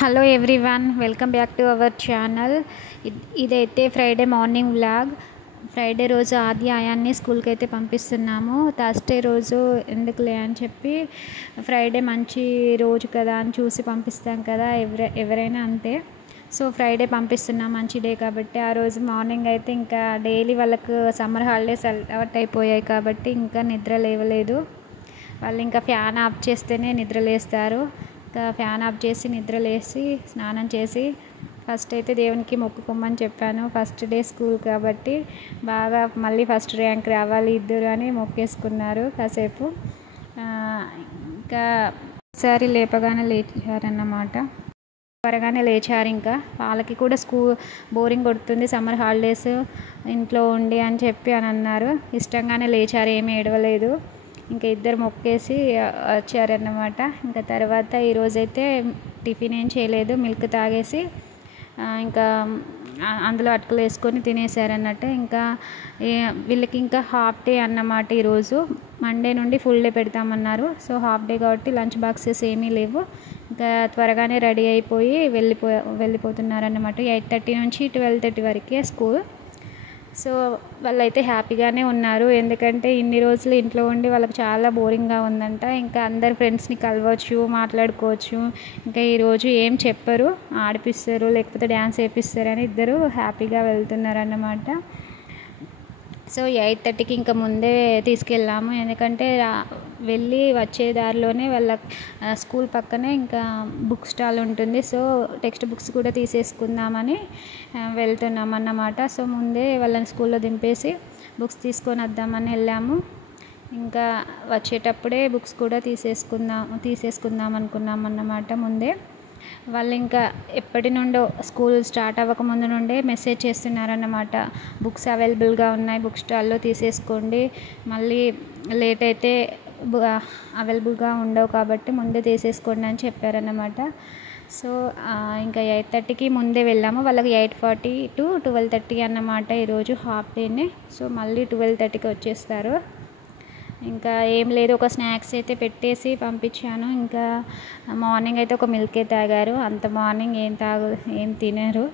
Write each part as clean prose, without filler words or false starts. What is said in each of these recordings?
Hello everyone, welcome back to our channel. ఇదైతే Friday morning vlog. Friday రోజు ఆద్యాయాన్ని స్కూల్కి అయితే పంపిస్తున్నాము. థర్స్డే రోజు ఎందుకులే అని చెప్పి ఫ్రైడే మంచి రోజు కదా అని చూసి పంపిస్తాం కదా, ఎవరైనా అంతే. సో ఫ్రైడే పంపిస్తున్నాం, మంచి డే కాబట్టి. ఆ రోజు మార్నింగ్ అయితే ఇంకా డైలీ వాళ్ళకు సమ్మర్ హాలిడేస్ అలవాటు అయిపోయాయి కాబట్టి ఇంకా నిద్ర లేవలేదు. వాళ్ళు ఇంకా ఫ్యాన్ ఆఫ్ చేస్తేనే నిద్ర లేస్తారు. ఇంకా ఫ్యాన్ ఆఫ్ చేసి నిద్ర లేచి స్నానం చేసి ఫస్ట్ అయితే దేవునికి మొక్కుకోమని చెప్పాను. ఫస్ట్ డే స్కూల్ కాబట్టి బాగా మళ్ళీ ఫస్ట్ ర్యాంక్ రావాలి ఇద్దరు అని మొక్కేసుకున్నారు. కాసేపు ఇంకా ఒకసారి లేపగానే లేచారన్నమాట. త్వరగానే లేచారు. ఇంకా వాళ్ళకి కూడా బోరింగ్ కొడుతుంది సమ్మర్ హాలిడేస్ ఇంట్లో ఉండి అని చెప్పి అని అన్నారు. ఇష్టంగానే లేచారు, ఏమీ ఏడవలేదు. ఇంకా ఇద్దరు మొక్కేసి వచ్చారన్నమాట. ఇంకా తర్వాత ఈరోజైతే టిఫిన్ ఏం చేయలేదు, మిల్క్ తాగేసి ఇంకా అందులో అటుకులు వేసుకొని తినేసారన్నట్టు. ఇంకా వీళ్ళకి ఇంకా హాఫ్ డే అన్నమాట. ఈరోజు మండే నుండి ఫుల్ డే పెడతామన్నారు. సో హాఫ్ డే కాబట్టి లంచ్ బాక్సెస్ ఏమీ లేవు. ఇంకా త్వరగానే రెడీ అయిపోయి వెళ్ళిపోతున్నారన్నమాట. 8:30 నుంచి 12:30 వరకే స్కూల్. సో వాళ్ళైతే హ్యాపీగానే ఉన్నారు, ఎందుకంటే ఇన్ని రోజులు ఇంట్లో ఉండి వాళ్ళకి చాలా బోరింగ్గా ఉందంట. ఇంకా అందరు ఫ్రెండ్స్ని కలవచ్చు, మాట్లాడుకోవచ్చు. ఇంకా ఈరోజు ఏం చెప్పరు, ఆడిపిస్తారు లేకపోతే డ్యాన్స్ వేపిస్తారు అని ఇద్దరు హ్యాపీగా వెళ్తున్నారు అన్నమాట. సో 8:30కి ఇంకా ముందే తీసుకెళ్ళాము, ఎందుకంటే వెళ్ళి వచ్చే దారిలోనే వాళ్ళ స్కూల్ పక్కనే ఇంకా బుక్ స్టాల్ ఉంటుంది. సో టెక్స్ట్ బుక్స్ కూడా తీసేసుకుందామని వెళ్తున్నాం అన్నమాట. సో ముందే వాళ్ళని స్కూల్లో దింపేసి బుక్స్ తీసుకొని వద్దామని వెళ్ళాము. ఇంకా వచ్చేటప్పుడే బుక్స్ కూడా తీసేసుకుందాం అనుకున్నాం అన్నమాట ముందే. వాళ్ళు ఇంకా ఎప్పటి నుండో స్కూల్ స్టార్ట్ అవ్వకముందు నుండే మెసేజ్ చేస్తున్నారన్నమాట. బుక్స్ అవైలబుల్గా ఉన్నాయి, బుక్ స్టాల్లో తీసేసుకోండి, మళ్ళీ లేట్ అయితే అవైలబుల్గా ఉండవు కాబట్టి ముందే తీసేసుకోండి అని చెప్పారన్నమాట. సో ఇంకా 8:30కి ముందే వెళ్ళాము. వాళ్ళకి 8:40 to 12:30 అన్నమాట ఈరోజు హాఫ్ డేనే. సో మళ్ళీ 12:30కి వచ్చేస్తారు. ఇంకా ఏం లేదు, ఒక స్నాక్స్ అయితే పెట్టేసి పంపించాను. ఇంకా మార్నింగ్ అయితే ఒక మిల్కే తాగారు. అంత మార్నింగ్ ఏం తినరు.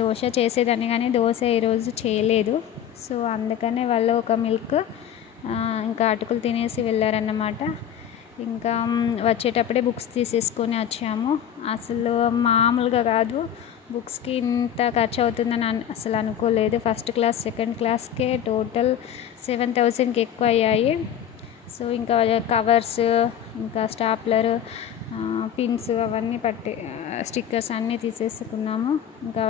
దోశ చేసేదాన్ని కానీ దోశ ఈరోజు చేయలేదు. సో అందుకనే వాళ్ళు ఒక మిల్క్ ఇంకా అటుకులు తినేసి వెళ్ళారన్నమాట. ఇంకా వచ్చేటప్పుడే బుక్స్ తీసేసుకొని వచ్చాము. అసలు మామూలుగా కాదు, బుక్స్కి ఇంత ఖర్చు అవుతుందని అసలు అనుకోలేదు. ఫస్ట్ క్లాస్ సెకండ్ క్లాస్కే టోటల్ 7,000కి ఎక్కువ అయ్యాయి. సో ఇంకా కవర్స్, ఇంకా స్టాప్లర్, పిన్స్ అవన్నీ స్టిక్కర్స్ అన్నీ తీసేసుకున్నాము. ఇంకా